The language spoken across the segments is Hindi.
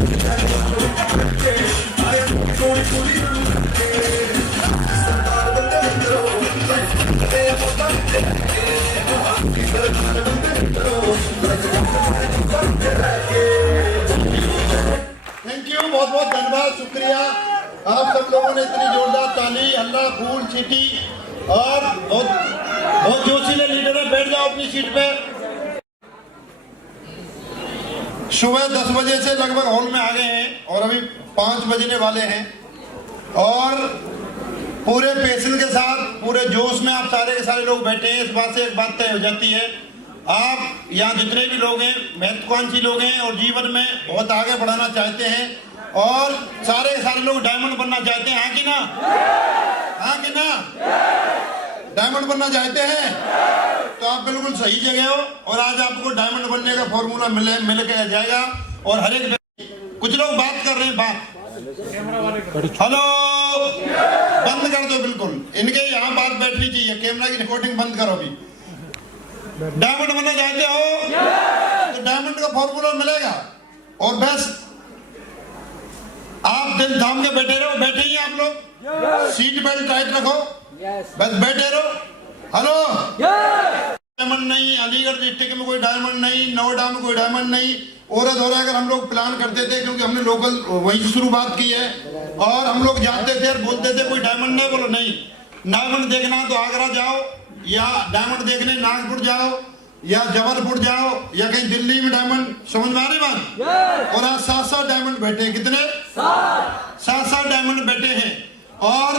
यू, बहुत बहुत धन्यवाद, शुक्रिया आप सब लोगों ने इतनी जोरदार ताली, हल्ला, फूल, चीटी और बहुत जोशीले लीडर है। बैठ जाओ अपनी सीट पे। सुबह 10 बजे से लगभग हॉल में आ गए हैं और अभी 5 बजने वाले हैं और पूरे पैशन के साथ, पूरे जोश में आप सारे के सारे लोग बैठे हैं। इस बात से एक बात तय हो जाती है, आप यहाँ जितने भी लोग हैं महत्वाकांक्षी लोग हैं और जीवन में बहुत आगे बढ़ाना चाहते हैं और सारे के सारे लोग डायमंड बनना चाहते हैं। हाँ कि ना? हाँ कि ना? डायमंड बनना चाहते हैं तो आप बिल्कुल सही जगह हो और आज आपको डायमंड बनने का फॉर्मूला मिल के जाएगा। और हर एक कुछ लोग बात कर रहे हैं, बात हेलो बंद कर दो, बिल्कुल इनके यहाँ बात बैठनी चाहिए। कैमरा की रिकॉर्डिंग बंद करो। भी डायमंड बनना चाहते हो तो डायमंड का फॉर्मूला मिलेगा और बस आप दिल थाम के बैठे रहो। बैठे ही आप लोग, सीट बेल्ट टाइट रखो, बस बैठे रहो। हेलो डायमंड नहीं, अलीगढ़ डिस्ट्रिक्ट में कोई डायमंड नहीं, नोएडा में कोई डायमंड नहीं। और अगर हम लोग प्लान करते थे, क्योंकि हमने लोकल वहीं से शुरुआत की है और हम लोग जाते थे और बोलते थे कोई डायमंड नहीं, बोलो नहीं, डायमंड देखना तो आगरा जाओ या डायमंड देखने नागपुर जाओ या जबलपुर जाओ या कहीं दिल्ली में डायमंड। समझ में आ रही बात? और आज 7 डायमंड बैठे हैं। कितने? 7 डायमंड बैठे हैं। और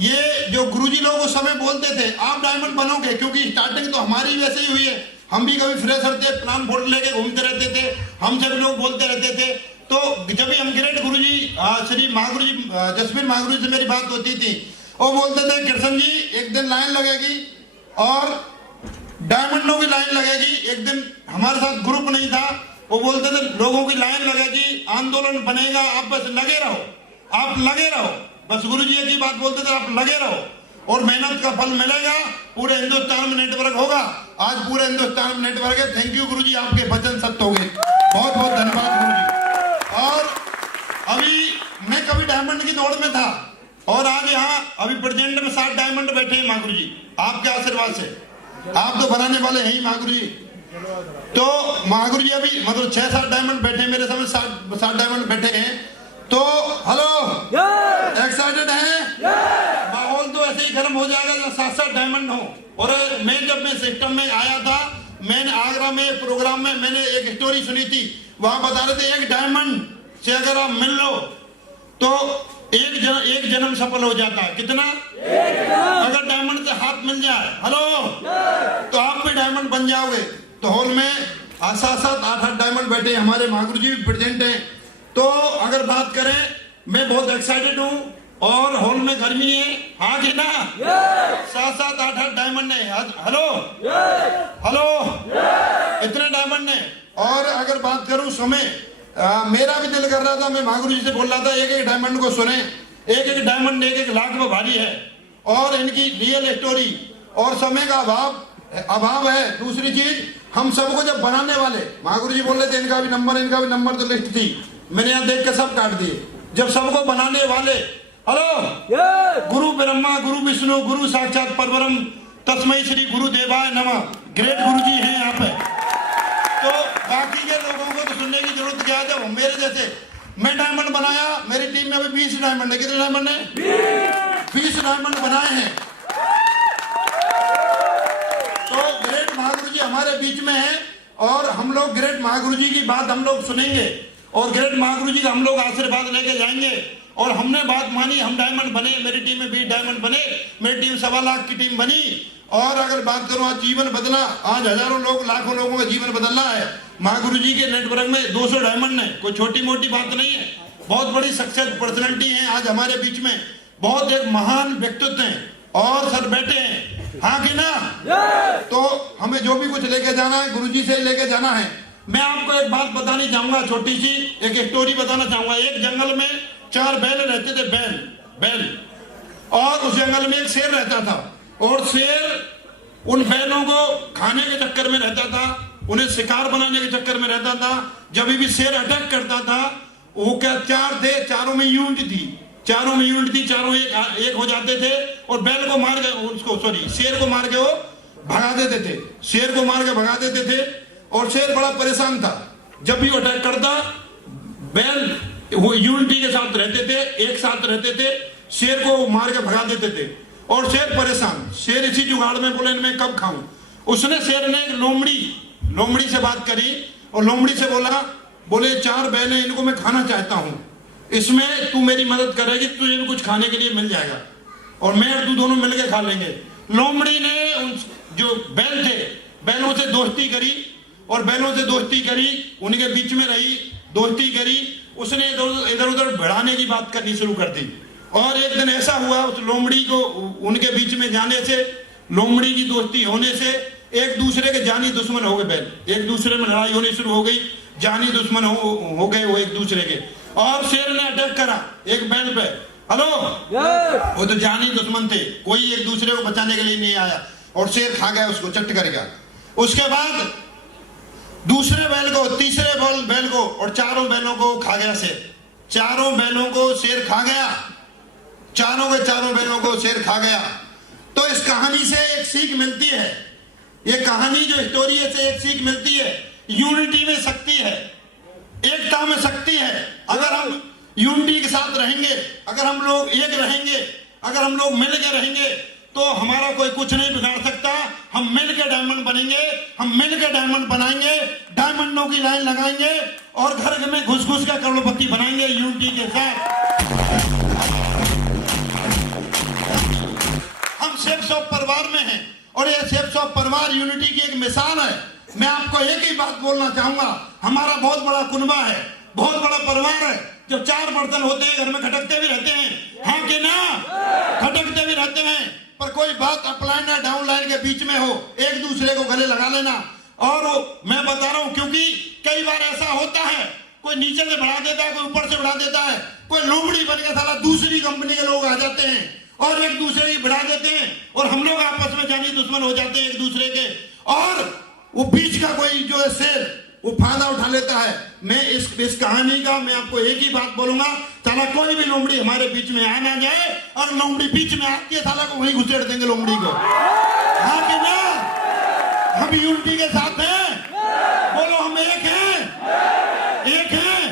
ये जो गुरुजी लोग उस समय बोलते थे आप डायमंड बनोगे, क्योंकि स्टार्टिंग तो हमारी वैसे ही हुई है। हम भी कभी फ्रेशर थे, प्लान बोर्ड लेके घूमते रहते थे, हम सभी लोग बोलते रहते थे। तो जब भी हम ग्रेट गुरुजी श्री महागुरुजी जसवीर महागुरुजी से मेरी बात होती थी, वो बोलते थे कृष्ण जी एक दिन लाइन लगेगी और डायमंडों की लाइन लगेगी। एक दिन हमारे साथ ग्रुप नहीं था, वो बोलते थे लोगों की लाइन लगेगी, आंदोलन बनेगा, आप बस लगे रहो, आप लगे रहो। बस गुरुजी की बात बोलते थे, आप लगे रहो और मेहनत का फल मिलेगा। पूरे हिंदुस्तान में नेटवर्क होगा। आज पूरे हिंदुस्तान में नेटवर्क है। थैंक यू गुरुजी, आपके वचन सत्य हो गए। बहुत बहुत धन्यवाद गुरुजी। और अभी मैं कभी डायमंड की दौड़ में था और आज यहाँ अभी प्रेजेंट में 7 डायमंड बैठे हैं महागुरु जी, आपके आशीर्वाद से। आप तो बनाने वाले हैं ही महागुरु जी। तो महागुरु जी अभी मतलब 6-7 डायमंड बैठे, मेरे सामने 7 डायमंड बैठे हैं। तो हेलो एक्साइटेड है? माहौल तो ऐसे ही गर्म हो जाएगा जब 7 डायमंड हो। और जब मैं सिस्टम में आया था, मैंने आगरा में प्रोग्राम में मैंने एक स्टोरी सुनी थी। वहां बता रहे थे एक डायमंड से अगर आप मिल लो तो एक जन्म सफल हो जाता है। कितना? अगर डायमंड से हाथ मिल जाए, हेलो, तो आप भी डायमंड बन जाओगे। तो हॉल में 7-8 डायमंड बैठे, हमारे महागुरु जी भी प्रेजेंट हैं। तो अगर बात करें, मैं बहुत एक्साइटेड हूँ और हॉल में गर्मी है। हाँ कि ना? 7-8 डायमंड है। हेलो हेलो इतने डायमंड है। और अगर बात करूं समय, मेरा भी दिल कर रहा था, मैं महागुरु जी से बोल रहा था एक डायमंड को सुने। एक डायमंड 1 लाख में भारी है और इनकी रियल स्टोरी और समय का अभाव है। दूसरी चीज, हम सबको जब बनाने वाले, महागुरु जी बोल रहे थे इनका भी नंबर तो लिस्ट थी, मैंने यहाँ देख के सब काट दिए। जब सबको बनाने वाले, हेलो, गुरु ब्रह्मा गुरु विष्णु गुरु साक्षात परब्रह्म तस्मै श्री गुरु देवाय नमः, ग्रेट गुरु जी हैं यहाँ पे। तो बाकी के लोगों को तो सुनने की जरूरत क्या है? जब मेरे जैसे मैं डायमंड बनाया, मेरी टीम में अभी 20 डायमंड है। कितने डायमंड है? 20 डायमंड बनाए हैं। तो ग्रेट महागुरु जी हमारे बीच में है और हम लोग ग्रेट महागुरु जी की बात हम लोग सुनेंगे और ग्रेट महागुरु जी का हम लोग आशीर्वाद लेके जाएंगे। और हमने बात मानी, हम डायमंड बने, मेरी टीम में 20 डायमंड बने, मेरी टीम 1.25 लाख की टीम बनी। और अगर बात करूं, आज जीवन बदला, आज हजारों लोग, लाखों लोगों का जीवन बदलना है। महागुरु जी के नेटवर्क में 200 डायमंड है, कोई छोटी मोटी बात नहीं है। बहुत बड़ी सक्सेस पर्सनैलिटी है आज हमारे बीच में, बहुत एक महान व्यक्तित्व है और सर बैठे हैं। हाँ कि ना? तो हमें जो भी कुछ लेके जाना है गुरु जी से लेके जाना है। मैं आपको एक बात बतानी चाहूंगा, छोटी सी एक स्टोरी बताना चाहूंगा। एक जंगल में 4 बैल रहते थे, बैल। और उस जंगल में एक शेर रहता था और शेर उन बैलों को खाने के चक्कर में रहता था, उन्हें शिकार बनाने के चक्कर में रहता था। जब भी शेर अटैक करता था वो क्या चार थे, चारों में यूनिट थी, चारों एक हो जाते थे और बैल को मार के उसको शेर को मार के वो भगा देते थे, शेर को मार के भगा देते थे। और शेर बड़ा परेशान था, जब भी वो अटैक करता बैल वो यूनिटी के साथ रहते थे, एक साथ रहते थे, शेर को मार के भगा देते थे। और शेर परेशान, शेर इसी जुगाड़ में बोले मैं कब खाऊं। उसने शेर ने लोमड़ी से बात करी और लोमड़ी से बोले 4 बैल हैं, इनको मैं खाना चाहता हूं, इसमें तू मेरी मदद करेगी, तुझे भी कुछ खाने के लिए मिल जाएगा और मैं और तू दोनों मिलकर खा लेंगे। लोमड़ी ने उन जो बैल थे बैलों से दोस्ती करी और बैलों से दोस्ती करी, उनके बीच में रही, दोस्ती करी। उसने इधर उधर बढ़ाने की बात करनी शुरू कर दी। और एक दिन ऐसा हुआ, उस लोमड़ी को उनके बीच में जाने से, लोमड़ी की दोस्ती होने से एक दूसरे के जानी दुश्मन हो गए बैल, एक दूसरे में लड़ाई होनी शुरू हो गई, जानी दुश्मन हो गए वो एक दूसरे के। और शेर ने अटैक करा एक बैल पे, हेलो वो तो जानी दुश्मन थे, कोई एक दूसरे को बचाने के लिए नहीं आया और शेर खा गया उसको, चट कर गया। उसके बाद दूसरे बैल को, तीसरे बैल को और 4 बैलों को खा गया शेर, 4 बैलों को शेर खा गया, 4 बैलों को शेर खा गया। तो इस कहानी से एक सीख मिलती है, ये कहानी जो स्टोरी है से एक सीख मिलती है, यूनिटी में शक्ति है, एकता में शक्ति है। अगर हम यूनिटी के साथ रहेंगे, अगर हम लोग एक रहेंगे, अगर हम लोग मिल के रहेंगे तो हमारा कोई कुछ नहीं बिगाड़ सकता। हम मिल के डायमंड बनेंगे, हम मिल के डायमंड बनाएंगे, डायमंडों की लाइन लगाएंगे और घर में घुस घुस के करोड़पति बनाएंगे यूनिटी के साथ। हम सेफ सॉफ परिवार में हैं और ये सेफ सॉफ परिवार यूनिटी की एक मिसाल है। मैं आपको एक ही बात बोलना चाहूंगा, हमारा बहुत बड़ा कुनबा है, बहुत बड़ा परिवार है। जब 4 बर्तन होते हैं घर में खटकते भी रहते हैं, हाँ कि ना, खटकते भी रहते हैं, पर कोई बात अपलाइन या डाउन लाइन के बीच में हो, एक दूसरे को गले लगा लेना। और मैं बता रहा हूं क्योंकि कई बार ऐसा होता है, कोई नीचे से बढ़ा देता है, कोई ऊपर से बढ़ा देता है, कोई लोमड़ी बन के साला दूसरी कंपनी के लोग आ जाते हैं और एक दूसरे की बढ़ा देते हैं और हम लोग आपस में जानी दुश्मन हो जाते हैं एक दूसरे के। और वो बीच का कोई जो है शेर वो फायदा उठा लेता है। मैं इस कहानी का मैं आपको एक ही बात बोलूंगा, साला कोई भी लोमड़ी हमारे बीच में आ ना जाए, और लोमड़ी बीच में आती है साला को वहीं घुसेड़ देंगे लोमड़ी को, हाँ कि ना। हम यूनिटी के साथ हैं, बोलो हम एक हैं, एक हैं,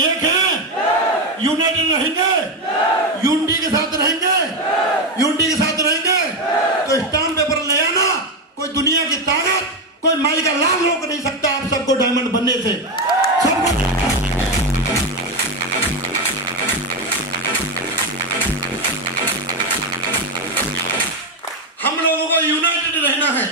एक हैं, यूनाइटेड रहेंगे, यूनिटी के साथ रहेंगे, यूनिटी के साथ रहेंगे तो स्टाम्प पेपर ले आना, कोई दुनिया की ताकत, कोई माई का लाल रोक नहीं सकता आप सबको डायमंड बनने से। सबको हम लोगों को यूनाइटेड रहना है,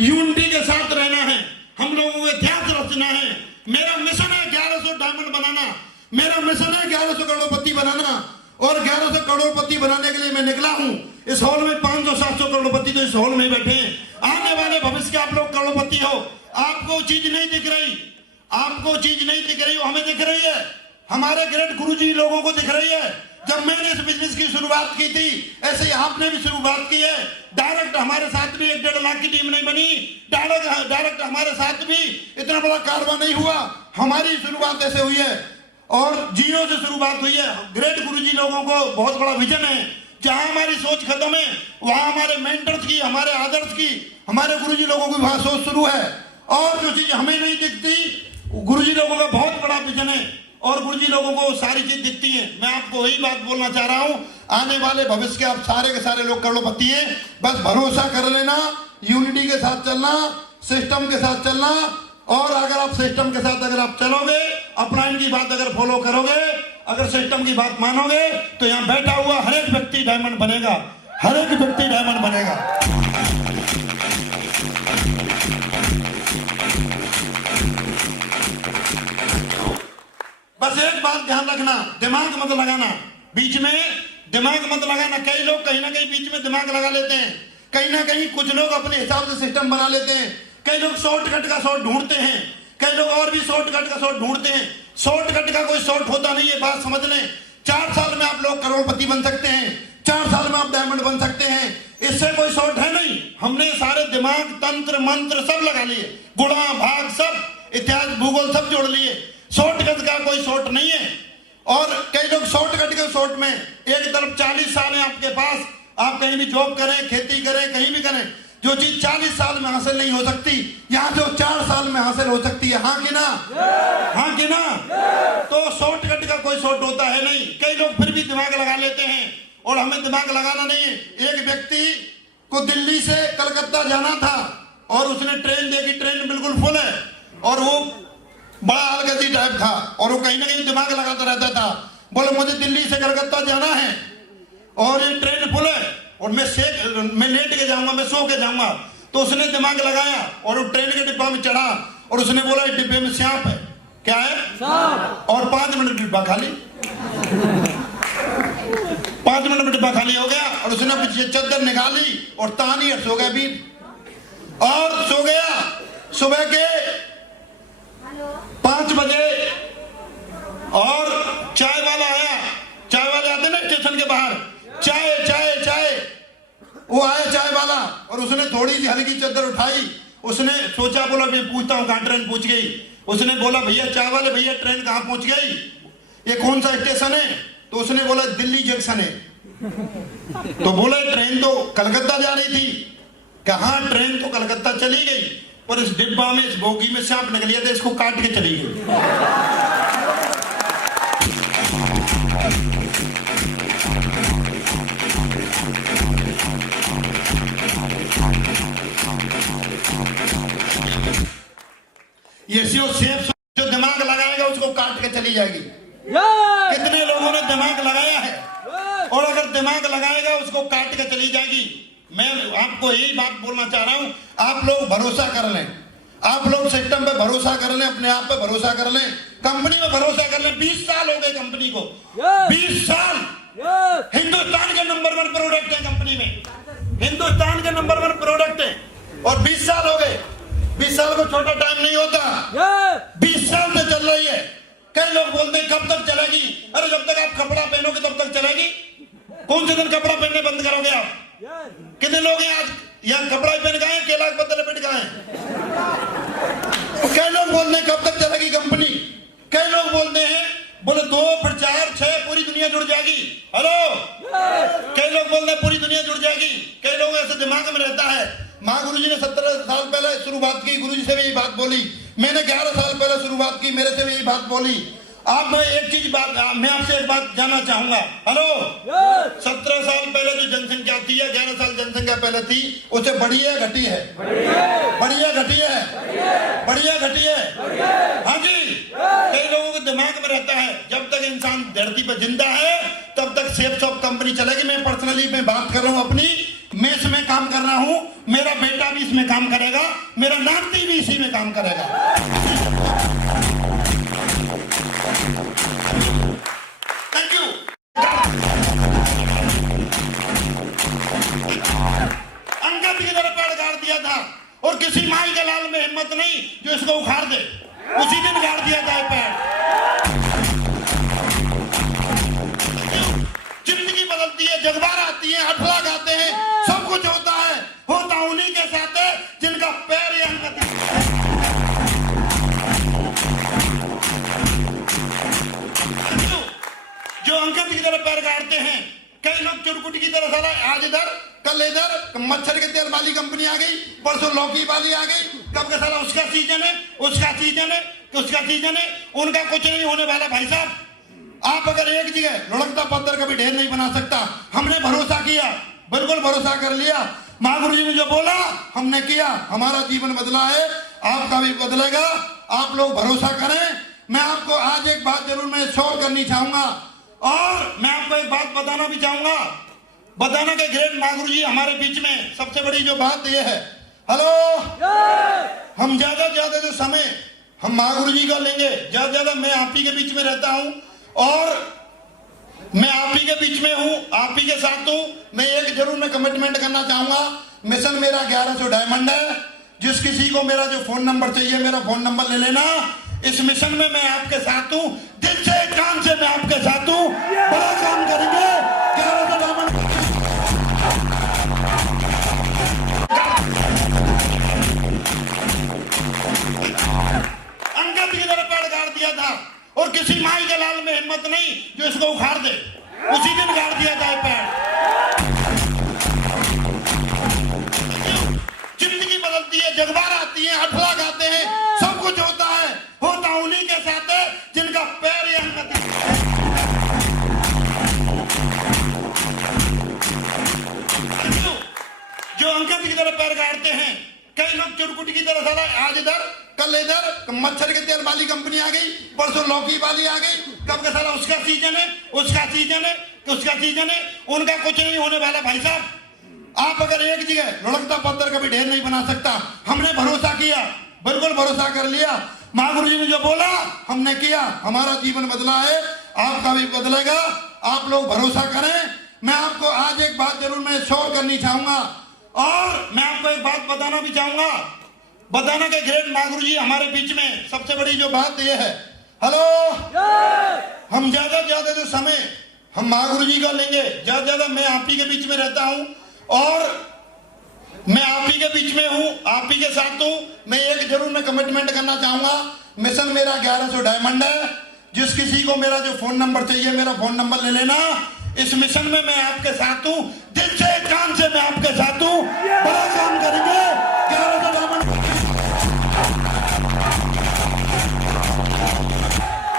यूनिटी के साथ रहना है, हम लोगों को इतिहास रचना है। मेरा मिशन है 1100 डायमंड बनाना, मेरा मिशन है 1100 करोड़पति बनाना। और 1100 करोड़पति बनाने के लिए मैं निकला हूं। इस हॉल में 500-700 करोड़पति तो इस हॉल में बैठे हैं। आने वाले भविष्य के आप लोग करोड़पति हो। आपको चीज नहीं दिख रही, आपको चीज नहीं दिख रही, वो हमें दिख रही है, हमारे ग्रेट गुरुजी लोगों को दिख रही है। जब मैंने इस बिजनेस की शुरुआत की थी, ऐसे ही आपने भी शुरुआत की है। डायरेक्ट हमारे साथ भी 1-1.5 लाख की टीम नहीं बनी, डायरेक्ट हमारे साथ भी इतना बड़ा कारवा नहीं हुआ। हमारी शुरुआत ऐसे हुई है और जीरो से शुरुआत हुई है। ग्रेट गुरुजी लोगों को बहुत बड़ा विजन है। जहां हमारी सोच खत्म है वहां हमारे मेंटर्स की, हमारे आदर्श की, हमारे गुरुजी लोगों की वहां सोच शुरू है। और जो चीज हमें नहीं दिखती, गुरुजी लोगों का बहुत बड़ा विजन है और गुरुजी लोगों को सारी चीज दिखती है। मैं आपको वही बात बोलना चाह रहा हूं, आने वाले भविष्य के आप सारे के सारे लोग करोड़पति हैं। बस भरोसा कर लेना, यूनिटी के साथ चलना, सिस्टम के साथ चलना। और अगर आप सिस्टम के साथ अगर आप चलोगे, अपलाइन की बात अगर फॉलो करोगे, अगर सिस्टम की बात मानोगे, तो यहाँ बैठा हुआ हर एक व्यक्ति डायमंड बनेगा, हर एक व्यक्ति डायमंड बनेगा। बस एक बात ध्यान रखना, दिमाग मत लगाना, बीच में दिमाग मत लगाना। कई लोग कहीं ना कहीं बीच में दिमाग लगा लेते हैं, कहीं ना कहीं कुछ लोग अपने हिसाब से सिस्टम बना लेते हैं। कई लोग शॉर्टकट का शॉर्ट ढूंढते हैं, कई लोग और भी शॉर्टकट का शॉर्ट ढूंढते हैं। शॉर्टकट का कोई शॉर्ट होता नहीं है, बात समझ लें। 4 साल में आप लोग करोड़पति बन सकते हैं, 4 साल में आप डायमंड बन सकते हैं, इससे कोई शॉर्ट है नहीं। हमने सारे दिमाग, तंत्र मंत्र सब लगा लिए, गुणा भाग सब, इतिहास भूगोल सब जोड़ लिए। शॉर्टकट का कोई शॉर्ट नहीं है। और कई लोग शॉर्टकट के शॉर्ट में एक तरफ 40 साल है आपके पास, आप कहीं भी जॉब करें, खेती करें, कहीं भी करें, जो चीज 40 साल में हासिल नहीं हो सकती, यहाँ जो 4 साल में हासिल हो सकती है। हाँ कि ना? हाँ कि ना? तो शॉर्टकट का कोई शॉर्ट होता है नहीं। कई लोग फिर भी दिमाग लगा लेते हैं, और हमें दिमाग लगाना नहीं है। एक व्यक्ति को दिल्ली से कलकत्ता जाना था, और उसने ट्रेन देखी, ट्रेन बिल्कुल फुल है, और वो बड़ा अलगजी टाइप था, और वो कहीं ना कहीं दिमाग लगाता रहता था। बोले मुझे दिल्ली से कलकत्ता जाना है, और ये ट्रेन फुल है, और मैं लेट के जाऊंगा, मैं सो के जाऊंगा। तो उसने दिमाग लगाया और वो ट्रेन के डिब्बा में चढ़ा, और उसने बोला डिब्बे में सांप है। क्या है? सांप। और 5 मिनट डिब्बा खाली, 5 मिनट में डिब्बा खाली हो गया, और उसने पीछे चादर निकाली और तानी और सो गया भी, और सो गया। सुबह के 5 बजे और चाय वाला आया, चाय वाले आते ना स्टेशन के बाहर, चाय चाय चाय, वो आया चाय वाला, और उसने थोड़ी सी हल्की चादर उठाई। उसने सोचा, बोला मैं पूछता हूँ कहाँ ट्रेन पहुंच गई। उसने बोला भैया, चाय वाले भैया ट्रेन कहाँ पहुंच गई, ये कौन सा स्टेशन है? तो उसने बोला दिल्ली जंक्शन है। तो बोला ट्रेन तो कलकत्ता जा रही थी। कहाँ? ट्रेन तो कलकत्ता चली गई, पर इस डिब्बा में, इस बोगी में सांप निकल गया था, इसको काट के चली गई। ये सेफ जो दिमाग लगाएगा उसको काट के चली जाएगी। कितने लोगों ने दिमाग लगाया है, और अगर दिमाग लगाएगा उसको काट के चली जाएगी। मैं आपको यही बात बोलना चाह रहा हूं, आप लोग भरोसा कर लें, आप लोग सिस्टम पे भरोसा कर लें, अपने आप पे भरोसा कर लें, कंपनी में भरोसा कर लें। 20 साल हो गए कंपनी को, 20 साल। हिंदुस्तान के नंबर 1 प्रोडक्ट है कंपनी में, हिंदुस्तान के नंबर 1 प्रोडक्ट है, और 20 साल हो गए। 20 साल को छोटा टाइम नहीं होता, 20 साल से चल रही है। कई लोग बोलते हैं कब तक चलेगी? अरे जब तक आप कपड़ा पहनोगे तब तक चलेगी। कौन से दिन कपड़ा पहनने बंद करोगे आप? कितने लोग हैं आज यहाँ कपड़ा पहन गए, केला के पत्ते लपेट गए? कई लोग बोलते हैं कब तक चलेगी कंपनी। कई लोग बोलते हैं, बोले 2 फिर 4 6 पूरी दुनिया जुड़ जाएगी। हेलो, कई लोग बोलते हैं पूरी दुनिया जुड़ जाएगी। कई लोग ऐसे दिमाग में रहता है। माँ गुरु जी ने 17 साल पहले शुरुआत की, गुरु जी से भी यही बात बोली। मैंने 11 साल पहले शुरुआत की, मेरे से भी यही बात बोली। आप मैं एक चीज मैं आपसे एक बात जानना चाहूंगा। हेलो, 17 साल पहले जो जनसंख्या थी, 11 साल जनसंख्या पहले थी, उससे बढ़ी है घटी है? बढ़िया घटी है? बढ़िया घटी है? हाँ जी। कई लोगों के दिमाग में रहता है जब तक इंसान धरती पर जिंदा है तब तक सेफ शॉप कंपनी चलेगी। मैं पर्सनली मैं बात कर रहा हूँ अपनी, मैं इसमें काम कर रहा हूँ, मेरा बेटा भी इसमें काम करेगा, मेरा नाती भी इसी में काम करेगा। Thank you. अंगद की तरह पेड़ गाड़ दिया था, और किसी माई के लाल में हिम्मत नहीं जो इसको उखाड़ दे। उसी दिन गाड़ दिया था पेड़। जिंदगी बदलती है, जज्बार आती है, अखलाक आते हैं, सब कुछ होता है, होता उन्हीं के साथ है जिनका पैर या अंगद। जो अंगद की तरह पैर गाड़ते हैं। कई लोग चुरकुट की तरह साला, आज इधर कल इधर, मच्छर के तेल वाली कंपनी आ गई, परसों लौकी वाली आ गई, कब का साला उसका सीजन है, उसका सीजन है, उसका सीजन है। उनका कुछ नहीं होने वाला भाई साहब। आप अगर एक जगह लुढ़कता पत्थर कभी ढेर नहीं बना सकता। हमने भरोसा किया, बिल्कुल भरोसा कर लिया। माँ गुरु जी ने जो बोला हमने किया, हमारा जीवन बदला है, आपका भी बदलेगा। आप लोग भरोसा करें। मैं आपको आज एक बात जरूर मैं शोर करनी चाहूंगा, और मैं आपको एक बात बताना भी चाहूंगा। बताना के ग्रेट माँ गुरु जी हमारे बीच में सबसे बड़ी जो बात यह है, हेलो, हम ज्यादा जो समय हम माँ गुरु जी का लेंगे, ज्यादा मैं आप ही के बीच में रहता हूँ, और मैं आप ही के बीच में हूँ, आप ही के साथ हूँ। मैं एक जरूर मैं कमिटमेंट करना चाहूंगा। मिशन मेरा 1100 डायमंड है। जिस किसी को मेरा जो फोन नंबर चाहिए, मेरा फोन नंबर ले लेना। इस मिशन में मैं आपके साथ हूँ, दिल से जान से मैं आपके साथ हूँ। बड़ा काम करेंगे। 1100 डायमंड अंगद की तरह पेड़ गाड़ दिया था। के लाल में हिम्मत नहीं जो इसको उखाड़ दे, उसी दिन गाड़ दिया जाए पैर। जिंदगी बदलती है, जगबार आती है, अठला गाते हैं, सब कुछ होता उन्हीं के साथ है जिनका पैर या हिम्मत। जो अंकित की तरह पैर गाड़ते हैं, कई लोग चुटकुट की तरह साला आज इधर कल इधर, मच्छर के तेल वाली कंपनी आ गई, परसों लौकी वाली आ गई, कब का साला उसका सीजन है, उसका सीजन है, उसका सीजन है, उनका कुछ नहीं होने वाला। भाई साहब आप अगर एक जगह लुढ़कता पत्थर कभी ढेर नहीं बना सकता। हमने भरोसा किया, बिल्कुल भरोसा कर लिया, महागुरु जी ने जो बोला हमने किया, हमारा जीवन बदला है, आपका भी बदलेगा। आप लोग भरोसा करें। मैं आपको आज एक बात जरूर मैं श्योर करनी चाहूंगा, और मैं आपको एक बात बताना भी चाहूंगा। बताना के ग्रेट महागुरु जी हमारे बीच में सबसे बड़ी जो बात यह है, हेलो, हम ज्यादा जो समय हम महागुरु जी का लेंगे, ज्यादा मैं आप ही के बीच में रहता हूं, और मैं आप ही के बीच में हूं, आप ही के साथ हूं। मैं एक जरूर मैं कमिटमेंट करना चाहूंगा, मिशन मेरा 1100 डायमंड है। जिस किसी को मेरा जो फोन नंबर चाहिए, मेरा फोन नंबर ले लेना। इस मिशन में मैं आपके साथ हूं, दिल से जान से मैं आपके साथ हूं।